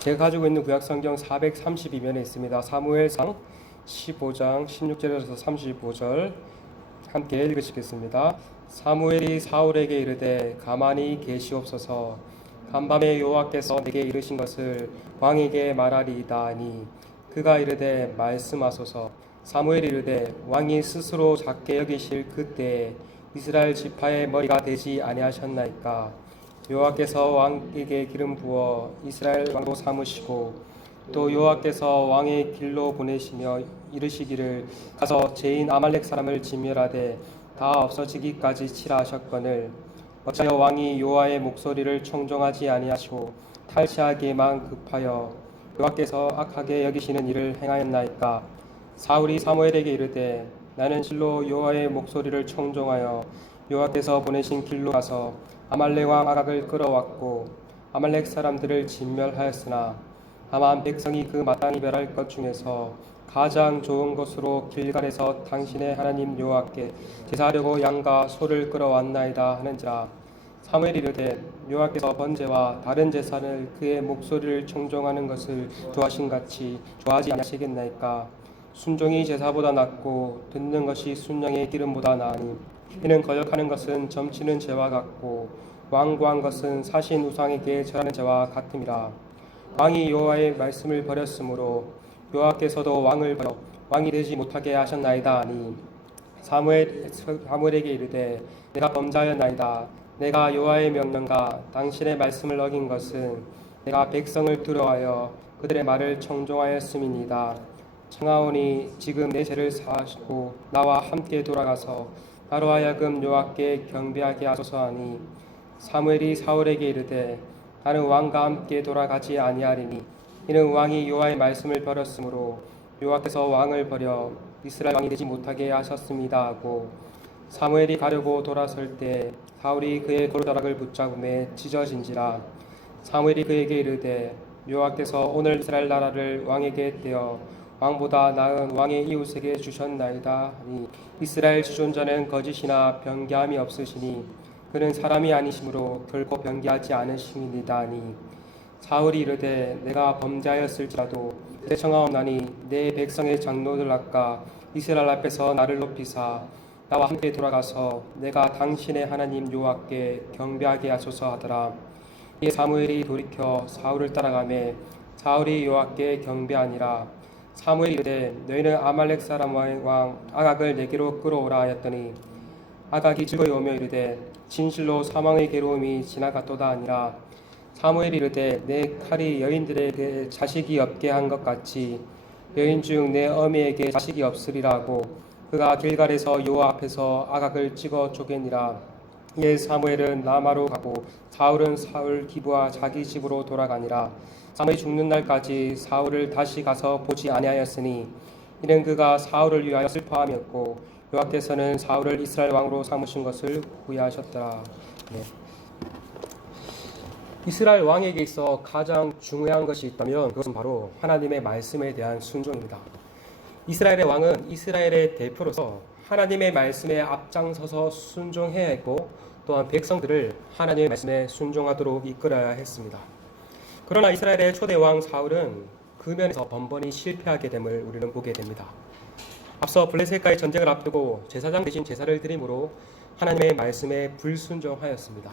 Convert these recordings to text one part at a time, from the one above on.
제가 가지고 있는 구약성경 432면에 있습니다. 사무엘상 15장 16절에서 35절 함께 읽으시겠습니다. 사무엘이 사울에게 이르되 가만히 계시옵소서. 간밤에 여호와께서 내게 이르신 것을 왕에게 말하리이다 하니 그가 이르되 말씀하소서. 사무엘이 이르되 왕이 스스로 작게 여기실 그때에 이스라엘 지파의 머리가 되지 아니하셨나이까. 여호와께서 왕에게 기름 부어 이스라엘 왕으로 삼으시고 또 여호와께서 왕의 길로 보내시며 이르시기를 가서 죄인 아말렉 사람을 진멸하되 다 없어지기까지 치라 하셨거늘 어찌하여 왕이 여호와의 목소리를 청종하지 아니하시고 탈취하기에만 급하여 여호와께서 악하게 여기시는 일을 행하였나이까. 사울이 사무엘에게 이르되 나는 실로 여호와의 목소리를 청종하여 여호와께서 보내신 길로 가서 아말렉 왕 아각을 끌어왔고 아말렉 사람들을 진멸하였으나 다만 백성이 그 마땅히 멸할 것 중에서 가장 좋은 것으로 길갈에서 당신의 하나님 여호와께 제사하려고 양과 소를 끌어왔나이다 하는지라. 사무엘이 이르되 여호와께서 번제와 다른 제사를 그의 목소리를 청종하는 것을 좋아하신 같이 좋아하지 아니하시겠나이까. 순종이 제사보다 낫고 듣는 것이 순양의 기름보다 나으니 이는 거역하는 것은 점치는 죄와 같고 완고한 것은 사신 우상에게 절하는 죄와 같음이라. 왕이 여호와의 말씀을 버렸으므로 여호와께서도 왕을 버려 왕이 되지 못하게 하셨나이다 하니 사무엘에게 이르되 내가 범죄하였나이다. 내가 여호와의 명령과 당신의 말씀을 어긴 것은 내가 백성을 두려워하여 그들의 말을 청종하였음이니이다. 청하오니 지금 내 죄를 사하시고 나와 함께 돌아가서 나로 하여금 여호와께 경배하게 하소서 하니 사무엘이 사울에게 이르되 나는 왕과 함께 돌아가지 아니하리니 이는 왕이 여호와의 말씀을 버렸으므로 여호와께서 왕을 버려 이스라엘 왕이 되지 못하게 하셨습니다 하고 사무엘이 가려고 돌아설 때 사울이 그의 고르다락을 붙잡음에 찢어진지라. 사무엘이 그에게 이르되 여호와께서 오늘 이스라엘 나라를 왕에게 떼어 왕보다 나은 왕의 이웃에게 주셨나이다 하니 이스라엘 지존자는 거짓이나 변개함이 없으시니 그는 사람이 아니시므로 결코 변개하지 않으심이니이다 하니 사울이 이르되 내가 범죄하였을지라도 그때 청하옵나니 내 백성의 장로들 앞과 이스라엘 앞에서 나를 높이사 나와 함께 돌아가서 내가 당신의 하나님 여호와께 경배하게 하소서 하더라. 이에 사무엘이 돌이켜 사울을 따라가매 사울이 여호와께 경배하니라. 사무엘이 이르되 너희는 아말렉 사람 왕 아각을 내게로 끌어오라 하였더니 아각이 즐거워하며 이르되 진실로 사망의 괴로움이 지나갔도다 하니라. 사무엘이 이르되 내 칼이 여인들에게 자식이 없게 한 것 같이 여인 중 내 어미에게 자식이 없으리라 하고 그가 길갈에서 여호와 앞에서 아각을 찍어 쪼개니라. 이에 사무엘은 라마로 가고 사울은 사울 기브와 자기 집으로 돌아가니라. 사무엘이 죽는 날까지 사울을 다시 가서 보지 아니하였으니 이는 그가 사울을 위하여 슬퍼함이었고 여호와께서는 사울을 이스라엘 왕으로 삼으신 것을 후회하셨더라. 네. 이스라엘 왕에게 있어 가장 중요한 것이 있다면 그것은 바로 하나님의 말씀에 대한 순종입니다. 이스라엘의 왕은 이스라엘의 대표로서 하나님의 말씀에 앞장서서 순종해야 했고 또한 백성들을 하나님의 말씀에 순종하도록 이끌어야 했습니다. 그러나 이스라엘의 초대 왕 사울은 그 면에서 번번이 실패하게 됨을 우리는 보게 됩니다. 앞서 블레셋과의 전쟁을 앞두고 제사장 대신 제사를 드림으로 하나님의 말씀에 불순종하였습니다.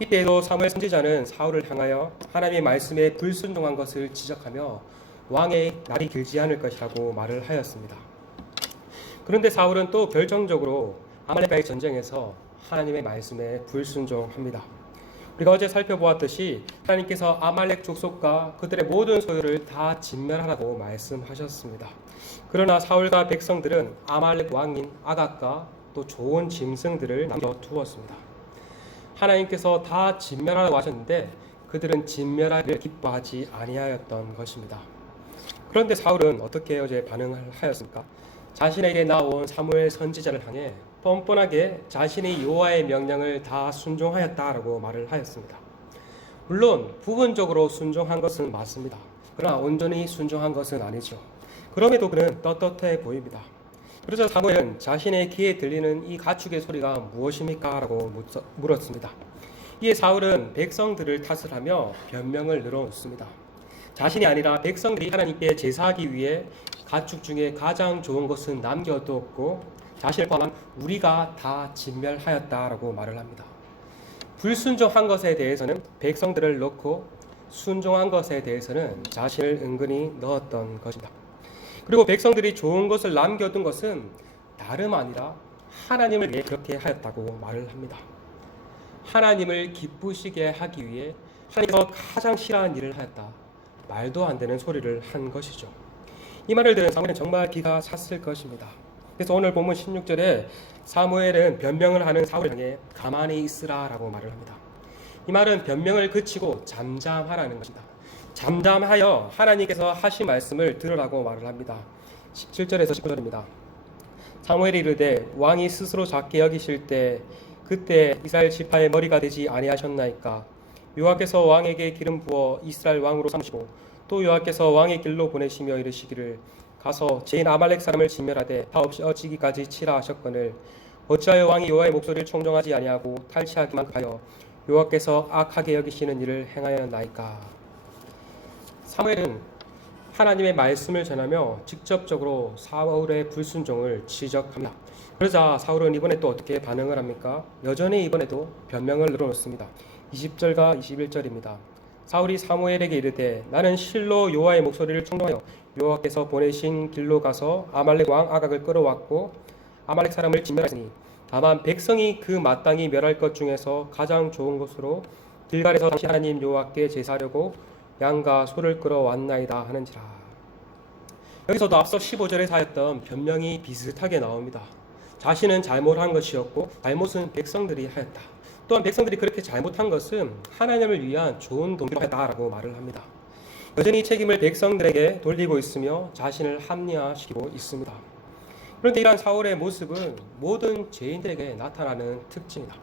이때에도 사무엘 선지자는 사울을 향하여 하나님의 말씀에 불순종한 것을 지적하며 왕의 날이 길지 않을 것이라고 말을 하였습니다. 그런데 사울은 또 결정적으로 아말렉과의 전쟁에서 하나님의 말씀에 불순종합니다. 우리가 어제 살펴보았듯이 하나님께서 아말렉 족속과 그들의 모든 소유를 다 진멸하라고 말씀하셨습니다. 그러나 사울과 백성들은 아말렉 왕인 아각과 또 좋은 짐승들을 남겨두었습니다. 하나님께서 다 진멸하라고 하셨는데 그들은 진멸하기를 기뻐하지 아니하였던 것입니다. 그런데 사울은 어떻게 어제 반응을 하였습니까? 자신에게 나온 사무엘 선지자를 향해 뻔뻔하게 자신이 여호와의 명령을 다 순종하였다라고 말을 하였습니다. 물론 부분적으로 순종한 것은 맞습니다. 그러나 온전히 순종한 것은 아니죠. 그럼에도 그는 떳떳해 보입니다. 그래서 사무엘은 자신의 귀에 들리는 이 가축의 소리가 무엇입니까? 라고 물었습니다. 이에 사울은 백성들을 탓을 하며 변명을 늘어놓습니다. 자신이 아니라 백성들이 하나님께 제사하기 위해 가축 중에 가장 좋은 것은 남겨두었고 자신을 포함한 우리가 다 진멸하였다라고 말을 합니다. 불순종한 것에 대해서는 백성들을 넣고 순종한 것에 대해서는 자신을 은근히 넣었던 것입니다. 그리고 백성들이 좋은 것을 남겨둔 것은 다름 아니라 하나님을 위해 그렇게 하였다고 말을 합니다. 하나님을 기쁘시게 하기 위해 하나님께서 가장 싫어하는 일을 하였다. 말도 안 되는 소리를 한 것이죠. 이 말을 들은 사무엘은 정말 기가 찼을 것입니다. 그래서 오늘 본문 16절에 사무엘은 변명을 하는 사울을 향해 가만히 있으라라고 말을 합니다. 이 말은 변명을 그치고 잠잠하라는 것입니다. 잠잠하여 하나님께서 하신 말씀을 들으라고 말을 합니다. 17절에서 19절입니다. 사무엘이 이르되 왕이 스스로 작게 여기실 때 그때 이스라엘 지파의 머리가 되지 아니하셨나이까. 여호와께서 왕에게 기름 부어 이스라엘 왕으로 삼으시고 또 여호와께서 왕의 길로 보내시며 이르시기를 가서 죄인 아말렉 사람을 진멸하되 다 없어지기까지 치라 하셨거늘 어찌하여 왕이 여호와의 목소리를 청종하지 아니하고 탈취하기만 하여 여호와께서 악하게 여기시는 일을 행하였나이까. 사무엘은 하나님의 말씀을 전하며 직접적으로 사울의 불순종을 지적합니다. 그러자 사울은 이번에 또 어떻게 반응을 합니까? 여전히 이번에도 변명을 늘어놓습니다. 20절과 21절입니다. 사울이 사무엘에게 이르되 나는 실로 여호와의 목소리를 청종하여 여호와께서 보내신 길로 가서 아말렉 왕 아각을 끌어왔고 아말렉 사람을 진멸하였으니 다만 백성이 그 마땅히 멸할 것 중에서 가장 좋은 것으로 길갈에서 당시 하나님 여호와께 제사하려고 양과 소를 끌어왔나이다 하는지라. 여기서도 앞서 15절에 하였던 변명이 비슷하게 나옵니다. 자신은 잘못한 것이었고 잘못은 백성들이 하였다. 또한 백성들이 그렇게 잘못한 것은 하나님을 위한 좋은 동기로 했다라고 말을 합니다. 여전히 책임을 백성들에게 돌리고 있으며 자신을 합리화시키고 있습니다. 그런데 이러한 사울의 모습은 모든 죄인들에게 나타나는 특징이다.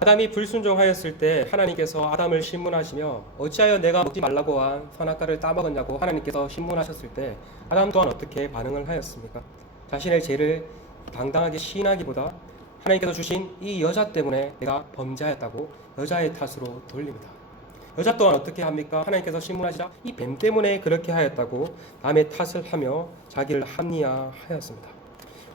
아담이 불순종하였을 때 하나님께서 아담을 신문하시며 어찌하여 내가 먹지 말라고 한 선악과를 따먹었냐고 하나님께서 신문하셨을 때 아담 또한 어떻게 반응을 하였습니까? 자신의 죄를 당당하게 시인하기보다 하나님께서 주신 이 여자 때문에 내가 범죄하였다고 여자의 탓으로 돌립니다. 여자 또한 어떻게 합니까? 하나님께서 신문하시자 이 뱀 때문에 그렇게 하였다고 남의 탓을 하며 자기를 합리화하였습니다.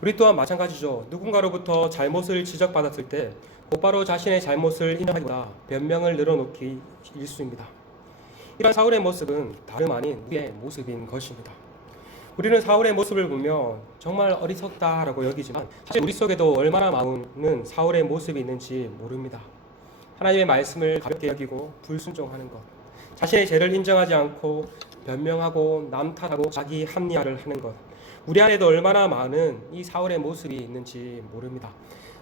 우리 또한 마찬가지죠. 누군가로부터 잘못을 지적받았을 때 곧바로 자신의 잘못을 인정하기보다 변명을 늘어놓기 일쑤입니다. 이러한 사울의 모습은 다름 아닌 우리의 모습인 것입니다. 우리는 사울의 모습을 보며 정말 어리석다라고 여기지만 사실 우리 속에도 얼마나 많은 사울의 모습이 있는지 모릅니다. 하나님의 말씀을 가볍게 여기고 불순종하는 것, 자신의 죄를 인정하지 않고 변명하고 남 탓하고 자기 합리화를 하는 것, 우리 안에도 얼마나 많은 이 사울의 모습이 있는지 모릅니다.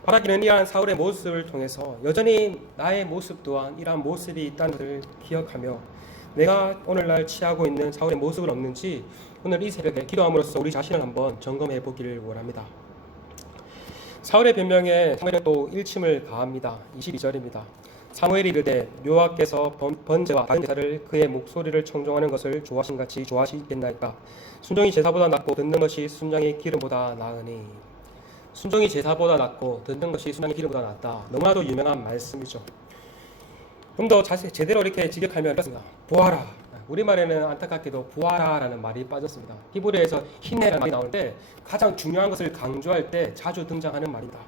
바라기는 이러한 사울의 모습을 통해서 여전히 나의 모습 또한 이러한 모습이 있다는 것을 기억하며 내가 오늘날 취하고 있는 사울의 모습은 없는지 오늘 이 새벽에 기도함으로써 우리 자신을 한번 점검해 보기를 원합니다. 사울의 변명에 사무엘은 또 일침을 가합니다. 22절입니다. 사무엘이 이르되 여호와께서 번제와 다른 제사를 그의 목소리를 청종하는 것을 좋아하신 같이 좋아하시겠나이까. 순종이 제사보다 낫고 듣는 것이 순장의 기름보다 나으니. 순종이 제사보다 낫고 듣는 것이 순장의 기름보다 낫다. 너무나도 유명한 말씀이죠. 좀 더 제대로 이렇게 직역하면 이렇습니다. 보아라. 우리말에는 안타깝게도 보아라라는 말이 빠졌습니다. 히브리어에서 힘내라는 말이 나올 때 가장 중요한 것을 강조할 때 자주 등장하는 말입니다.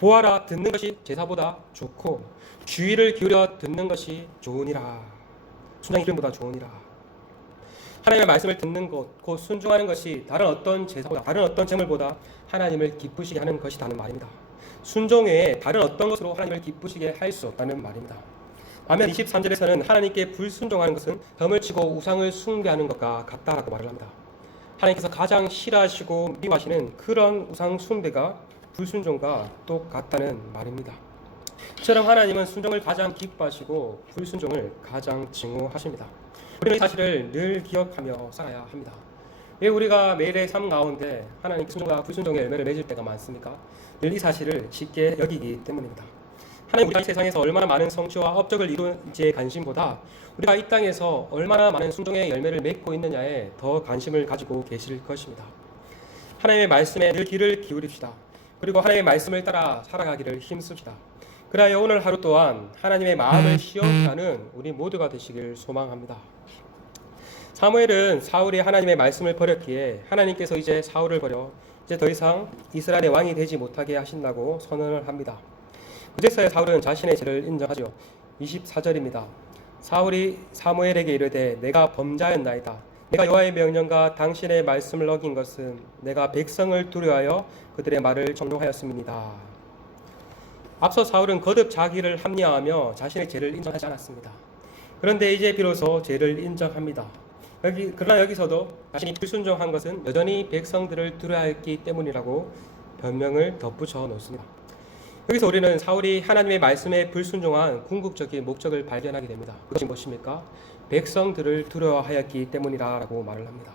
보아라, 듣는 것이 제사보다 좋고 주의를 기울여 듣는 것이 좋으니라. 순장의 기름보다 좋으니라. 하나님의 말씀을 듣는 것, 곧 순종하는 것이 다른 어떤 제사보다, 다른 어떤 제물보다 하나님을 기쁘시게 하는 것이라는 말입니다. 순종 외에 다른 어떤 것으로 하나님을 기쁘시게 할 수 없다는 말입니다. 반면 23절에서는 하나님께 불순종하는 것은 덤을 치고 우상을 숭배하는 것과 같다라고 말을 합니다. 하나님께서 가장 싫어하시고 미워하시는 그런 우상 숭배가 불순종과 똑같다는 말입니다. 이처럼 하나님은 순종을 가장 기뻐하시고 불순종을 가장 증오하십니다. 우리는 이 사실을 늘 기억하며 살아야 합니다. 왜 우리가 매일의 삶 가운데 하나님께 순종과 불순종의 열매를 맺을 때가 많습니까? 늘 이 사실을 쉽게 여기기 때문입니다. 하나님 우리가 이 세상에서 얼마나 많은 성취와 업적을 이룬지에 관심보다 우리가 이 땅에서 얼마나 많은 순종의 열매를 맺고 있느냐에 더 관심을 가지고 계실 것입니다. 하나님의 말씀에 늘 귀를 기울입시다. 그리고 하나님의 말씀을 따라 살아가기를 힘씁시다. 그래야 오늘 하루 또한 하나님의 마음을 시험케 하는 우리 모두가 되시길 소망합니다. 사무엘은 사울이 하나님의 말씀을 버렸기에 하나님께서 이제 사울을 버려 이제 더 이상 이스라엘의 왕이 되지 못하게 하신다고 선언을 합니다. 그제서야 사울은 자신의 죄를 인정하죠. 24절입니다. 사울이 사무엘에게 이르되 내가 범죄하였나이다. 내가 여호와의 명령과 당신의 말씀을 어긴 것은 내가 백성을 두려워하여 그들의 말을 정죄하였음이니이다. 앞서 사울은 거듭 자기를 합리화하며 자신의 죄를 인정하지 않았습니다. 그런데 이제 비로소 죄를 인정합니다. 그러나 여기서도 자신이 불순종한 것은 여전히 백성들을 두려워했기 때문이라고 변명을 덧붙여 놓습니다. 여기서 우리는 사울이 하나님의 말씀에 불순종한 궁극적인 목적을 발견하게 됩니다. 그것이 무엇입니까? 백성들을 두려워하였기 때문이라고 말을 합니다.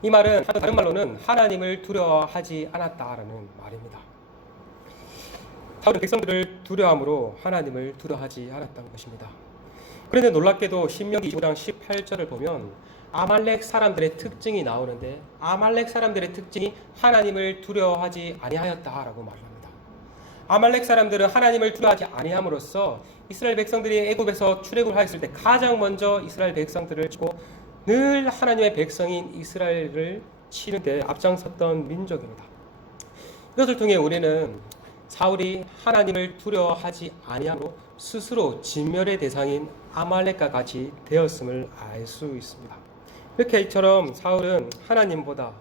이 말은 다른 말로는 하나님을 두려워하지 않았다라는 말입니다. 사울은 백성들을 두려워함으로 하나님을 두려워하지 않았다는 것입니다. 그런데 놀랍게도 신명기 25장 18절을 보면 아말렉 사람들의 특징이 나오는데 아말렉 사람들의 특징이 하나님을 두려워하지 아니하였다라고 말합니다. 아말렉 사람들은 하나님을 두려워하지 아니함으로써 이스라엘 백성들이 애굽에서 출애굽을 하였을 때 가장 먼저 이스라엘 백성들을 치고 늘 하나님의 백성인 이스라엘을 치는 데 앞장섰던 민족입니다. 이것을 통해 우리는 사울이 하나님을 두려워하지 아니함으로 스스로 진멸의 대상인 아말렉과 같이 되었음을 알 수 있습니다. 이렇게 이처럼 사울은 하나님보다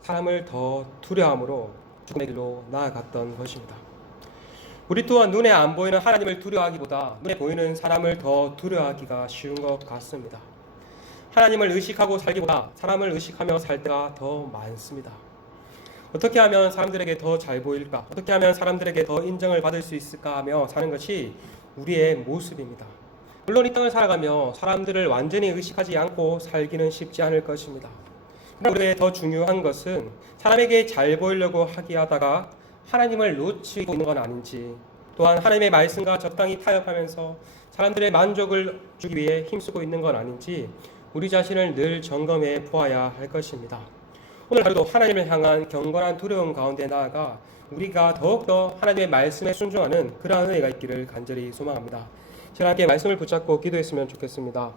사람을 더 두려워함으로 죽음의 길로 나아갔던 것입니다. 우리 또한 눈에 안 보이는 하나님을 두려워하기보다 눈에 보이는 사람을 더 두려워하기가 쉬운 것 같습니다. 하나님을 의식하고 살기보다 사람을 의식하며 살 때가 더 많습니다. 어떻게 하면 사람들에게 더 잘 보일까? 어떻게 하면 사람들에게 더 인정을 받을 수 있을까 하며 사는 것이 우리의 모습입니다. 물론 이 땅을 살아가며 사람들을 완전히 의식하지 않고 살기는 쉽지 않을 것입니다. 그러나 우리에게 더 중요한 것은 사람에게 잘 보이려고 하기하다가 하나님을 놓치고 있는 건 아닌지, 또한 하나님의 말씀과 적당히 타협하면서 사람들의 만족을 주기 위해 힘쓰고 있는 건 아닌지 우리 자신을 늘 점검해 보아야 할 것입니다. 오늘 하루도 하나님을 향한 경건한 두려움 가운데 나아가 우리가 더욱더 하나님의 말씀에 순종하는 그러한 은혜가 있기를 간절히 소망합니다. 제가 함께 말씀을 붙잡고 기도했으면 좋겠습니다.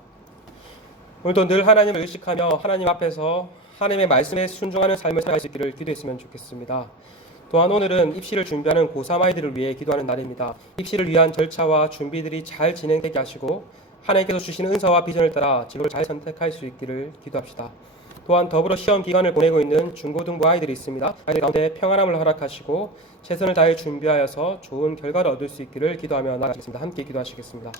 오늘도 늘 하나님을 의식하며 하나님 앞에서 하나님의 말씀에 순종하는 삶을 살아갈 수 있기를 기도했으면 좋겠습니다. 또한 오늘은 입시를 준비하는 고3 아이들을 위해 기도하는 날입니다. 입시를 위한 절차와 준비들이 잘 진행되게 하시고 하나님께서 주시는 은사와 비전을 따라 진로를 잘 선택할 수 있기를 기도합시다. 또한 더불어 시험 기간을 보내고 있는 중고등부 아이들이 있습니다. 아이들 가운데 평안함을 허락하시고 최선을 다해 준비하여서 좋은 결과를 얻을 수 있기를 기도하며 나아가겠습니다. 함께 기도하시겠습니다.